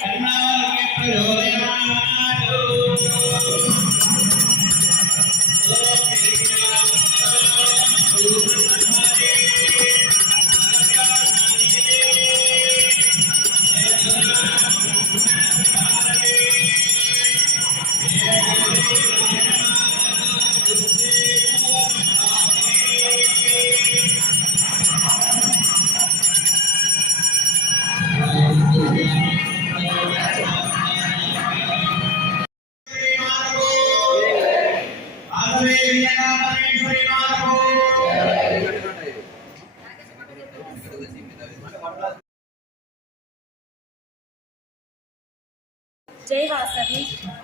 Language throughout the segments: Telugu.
கர்ணாலய பிரயோதனா జై వాసవి.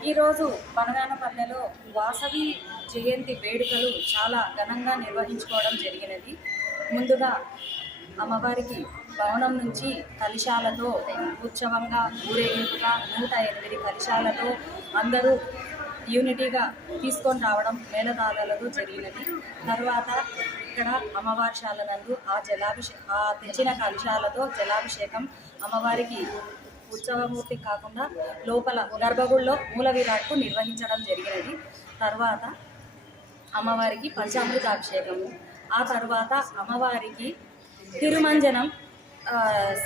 ఈరోజు బనగానపల్లెలో వాసవి జయంతి వేడుకలు చాలా ఘనంగా నిర్వహించుకోవడం జరిగినది. ముందుగా అమ్మవారికి భవనం నుంచి కలిశాలతో ఉత్సవంగా ఊరేగింపుగా నూట ఎనిమిది కలశాలతో అందరూ యూనిటీగా తీసుకొని రావడం మేళతాళాలతో జరిగినది. తర్వాత ఇక్కడ అమ్మవారి శాల నందు ఆ జలాభిషే ఆ తెచ్చిన కలిశాలతో జలాభిషేకం అమ్మవారికి ఉత్సవమూర్తి కాకుండా లోపల గర్భగుడిలో మూల విరాట్కు నిర్వహించడం జరిగినది. తర్వాత అమ్మవారికి పంచామృతాభిషేకము. ఆ తర్వాత అమ్మవారికి తిరుమంజనం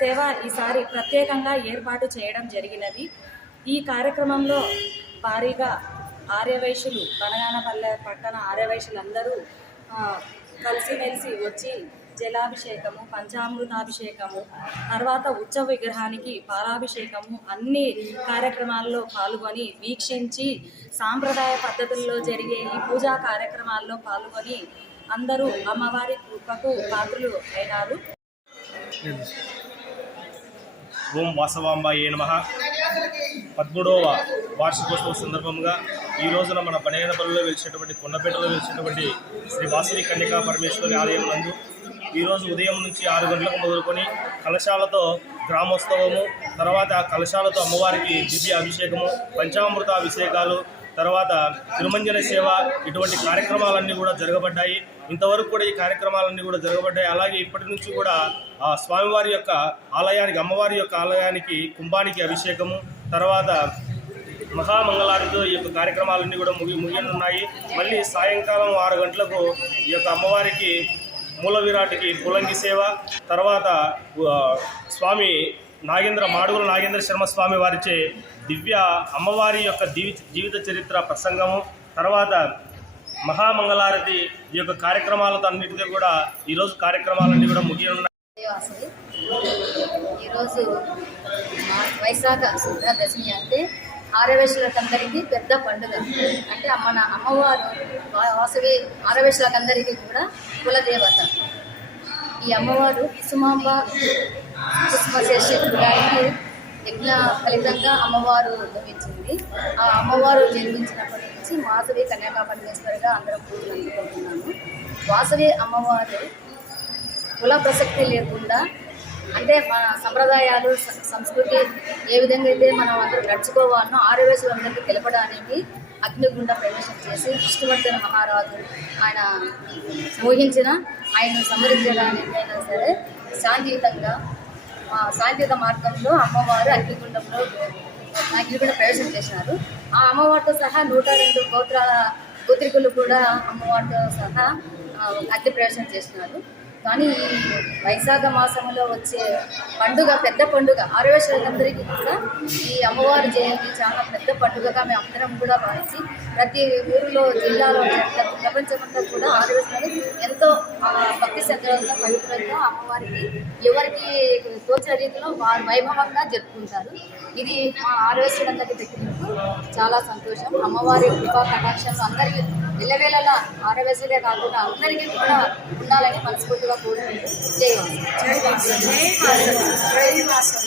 సేవ ఈసారి ప్రత్యేకంగా ఏర్పాటు చేయడం జరిగినది. ఈ కార్యక్రమంలో భారీగా ఆర్యవైశ్యులు బనగానపల్లె పట్టణ ఆర్యవైశ్యులందరూ కలిసిమెలిసి వచ్చి జలాభిషేకము పంచామృతాభిషేకము తర్వాత ఉత్సవ విగ్రహానికి పాలాభిషేకము అన్ని కార్యక్రమాల్లో పాల్గొని వీక్షించి సాంప్రదాయ పద్ధతుల్లో జరిగే ఈ పూజా కార్యక్రమాల్లో పాల్గొని అందరూ అమ్మవారి కృపకు పాత్రులు అయినారు. ఓం వాసవాంబాయే నమ. పద్మూడవ వార్షికోత్సవ సందర్భంగా ఈ రోజున మన పనేనపల్లిలో వెలిసినటువంటి కొండపేటలో వెలిసినటువంటి శ్రీ వాసవి కన్యకా పరమేశ్వరి ఆలయం నందు ఈరోజు ఉదయం నుంచి ఆరు గంటలకు మొదలుకొని కలశాలతో గ్రామోత్సవము తర్వాత ఆ కలశాలతో అమ్మవారికి దివ్య అభిషేకము పంచామృత అభిషేకాలు తర్వాత తిరుమంజన సేవ ఇటువంటి కార్యక్రమాలన్నీ కూడా జరగబడ్డాయి. ఇంతవరకు కూడా ఈ కార్యక్రమాలన్నీ కూడా జరగబడ్డాయి. అలాగే ఇప్పటి నుంచి కూడా ఆ స్వామివారి యొక్క ఆలయానికి అమ్మవారి యొక్క ఆలయానికి కుంభానికి అభిషేకము తర్వాత మహామంగళారితో ఈ యొక్క కార్యక్రమాలన్నీ కూడా ముగి ముగియనున్నాయి. మళ్ళీ సాయంకాలం ఆరు గంటలకు ఈ యొక్క అమ్మవారికి మూల విరాటికి పులంగి సేవ తర్వాత స్వామి నాగేంద్ర మాడుగుల నాగేంద్ర శర్మ స్వామి వారిచే దివ్య అమ్మవారి యొక్క జీవిత చరిత్ర ప్రసంగము తర్వాత మహామంగళారతి ఈ యొక్క కార్యక్రమాలతో అన్నిటితో కూడా ఈరోజు కార్యక్రమాలన్నీ కూడా ముగియనున్నాయి. ఈరోజు వైశాఖ శుద్ధ దశమి అంటే ఆరవేశులకందరికీ పెద్ద పండుగ. అంటే మన అమ్మవారు వాసవి ఆరవేశులకందరికీ కూడా కులదేవత. ఈ అమ్మవారు కుసుమాంబ కుసుమశేషుడు యజ్ఞ ఫలితంగా అమ్మవారు ఉద్భవించింది ఆ అమ్మవారు జన్మించినప్పటి నుంచి వాసవి కన్యాకాపరమేశ్వరిగా అందరం పూజలు అందుకుంటున్నాము వాసవి అమ్మవారు కుల ప్రసక్తి లేకుండా అంటే మన సంప్రదాయాలు సంస్కృతి ఏ విధంగా అయితే మనం అందరూ నడుచుకోవాలనో ఆర్యవేశులందరికీ తెలపడానికి అగ్నిగుండ ప్రవేశం చేసి విష్ణువర్ధన మహారాజు ఆయన ఊహించిన ఆయన సంహరించడానికైనా సరే శాంతియుతంగా ఆ శాంతియుత మార్గంలో అమ్మవారు అగ్నిగుండంలో అగ్నిగుండ ప్రవేశం చేసినారు ఆ అమ్మవారితో సహా నూట రెండు గోత్రాల గోత్రికులు కూడా అమ్మవారితో సహా అగ్ని ప్రవేశం చేసినారు కానీ ఈ వైశాఖ మాసంలో వచ్చే పండుగ పెద్ద పండుగ ఆరోగ్యులందరికీ కూడా ఈ అమ్మవారి జయంతి చాలా పెద్ద పండుగగా మేము అందరం కూడా భావించి ప్రతి ఊరిలో జిల్లాలో ప్రపంచమంతా కూడా ఆరోగ్యాలు భక్తి శ్రద్ధలతో పవిత్రంగా అమ్మవారికి ఎవరికి తోచిన రీతిలో వారు వైభవంగా జరుపుకుంటారు. ఇది మా ఆరోగ్యులందరికీ పెట్టినందుకు చాలా సంతోషం. అమ్మవారి కృపా కటాక్షాలు అందరికీ ఎల్లవేళలా ఆరవేసులే కాకుండా అందరికీ కూడా ఉండాలని మనస్ఫూర్తిగా కోరుకుంటూ జై వాసు